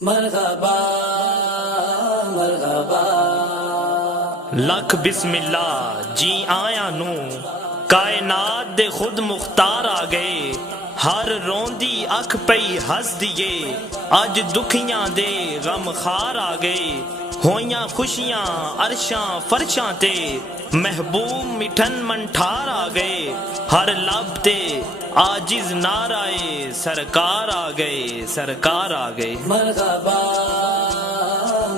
مرحبا مرحبا لکھ بسم اللہ جی آیا نو کائنات دے خود مختار آ گئے ہر روندی اکھ پئی ہس دیے اج دکھیاں دے غم خار آ گئے ہویاں خوشیاں عرشاں فرشاں تے محبوب مٹھن منٹھار آ گئے ہر لب تے عاجز نعرائے سرکار آ گئے سرکار آ گئے مرحبا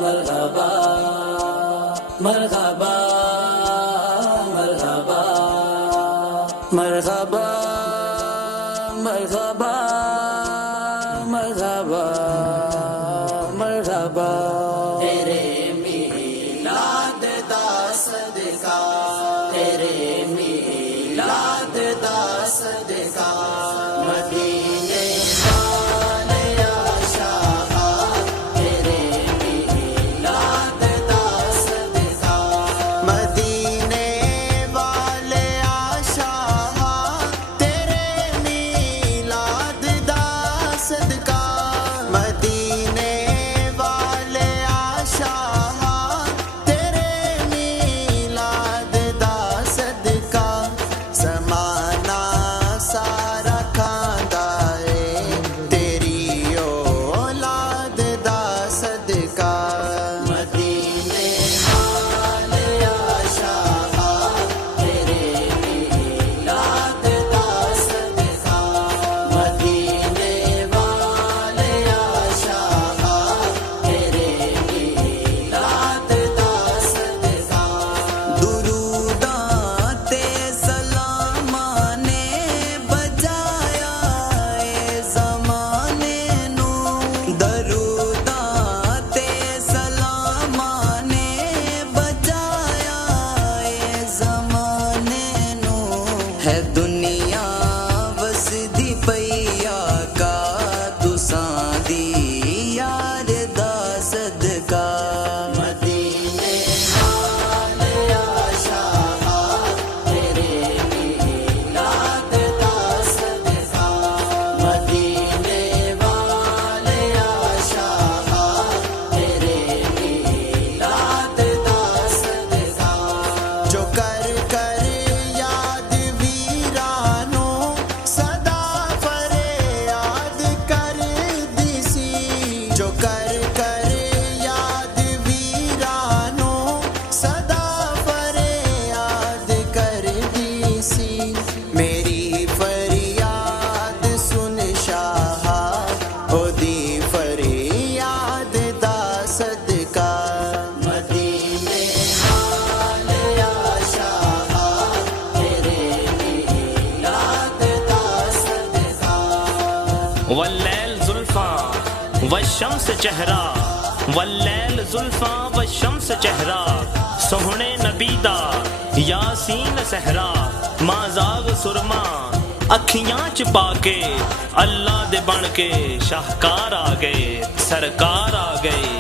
مرحبا مرحبا مرحبا مرحبا مرحبا مرحبا مرحبا تیرے میلاد دا صدقہ تیرے میلاد دا صدقہ مدینے والے عاشقاں تیرے میلاد دا صدقہ مدینے والے عاشقاں تیرے میلاد دا صدقہ مدینے والے عاشقاں تیرے میلاد دا صدقہ زمانہ سارا کھاندا اے تیری اولاد دا صدقہ مدینے والے عاشقاں تیرے میلاد دا صدقہ مدینے والے عاشقاں تیرے میلاد دا صدقہ دروداں تے سلاماں نے بجایا اے زمانے نوں دروداں تے سلاماں نے بجایا اے زمانے نوں ہے دنیا وسدی پئی آقا تساں دی یار دا صدقہ مدینے والے عاشقاں تیرے میلاد دا صدقہ مدینے والے عاشقاں تیرے میلاد دا صدقہ جو کر کر یاد ویرانوں صدا فریاد کر دی سی جو کر کر یاد ویرانوں صدا فریاد کر دی سی میری فریاد سن شاہ او دی فریاد دا صدقہ مدینے والے عاشقاں تیرے میلاد دا صدقہ واللیل زلفاں والشمس چہرہ واللیل زلفاں والشمس چہرہ سہنے نبی دا یاسین صحرا مازاغ سرما اکھیاں چ پا کے اللہ دے بن کے شاہکار آ گئے سرکار آ گئے